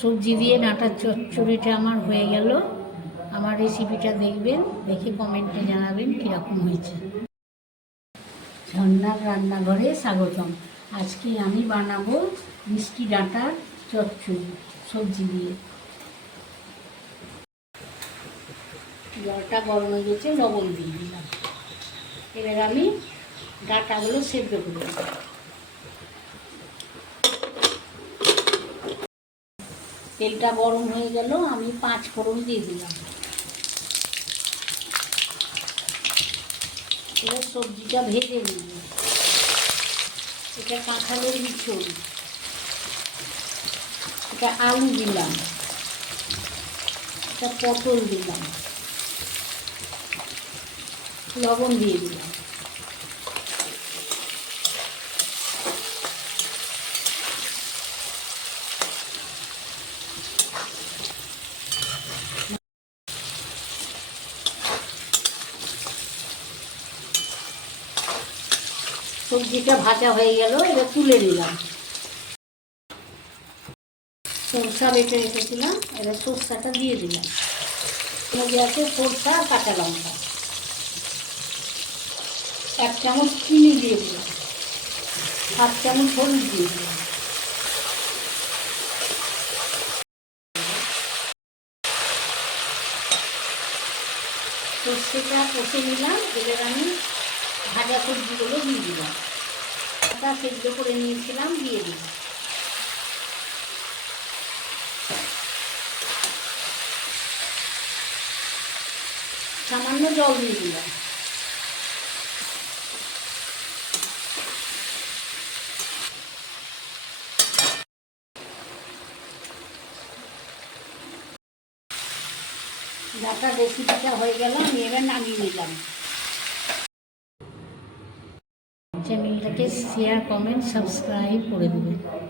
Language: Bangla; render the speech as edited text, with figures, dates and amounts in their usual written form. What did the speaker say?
সবজি দিয়ে ডাঁটার চচ্চড়িটা আমার হয়ে গেল। আমার রেসিপিটা দেখবেন, দেখে কমেন্টে জানাবেন কীরকম হয়েছে। ঝর্ণার রান্নাঘরে স্বাগতম। আজকে আমি বানাবো মিষ্টি ডাঁটার চচ্চড়ি সবজি দিয়ে। জলটা গরম হয়ে গেছে, লবণ দিয়ে দিলাম। এবার আমি ডাঁটাগুলো সেদ্ধ করে দেব। তেলটা গরম হয়ে গেল, আমি 5 ফোড়ন দিয়ে দিলাম। এবার সবজিটা ভেজে নিব। এটা কাঁঠালের বিচুন, এটা আলু দিলাম, এটা পটল দিলাম, লবণ দিয়ে দিলাম। সবজিটা ভাজা হয়ে গেল, এবার তুলে নিলাম। সরষা বেটে রেখেছিলাম, এবার সরষাটা দিয়ে দিলাম। মধ্যে আছে সরষা আর কাঁচা লঙ্কা। 1 চামচ চিনি দিয়ে দিলাম, 1/2 চামচ হলুদ দিয়ে দিলাম। সর্ষেটা কষে নিলাম, এবার আমি ভাজা সবজিগুলো দিয়ে দিলাম। আটা সেদ্ধ করে নিয়েছিলাম, দিয়ে দিলাম। সামান্য জল দিয়ে দিলাম। ডাঁটার রেসিপিটা হয়ে গেল, আমি এবার নামিয়ে নিলাম। চ্যানেলটাকে শেয়ার, কমেন্ট, সাবস্ক্রাইব করে দেবেন।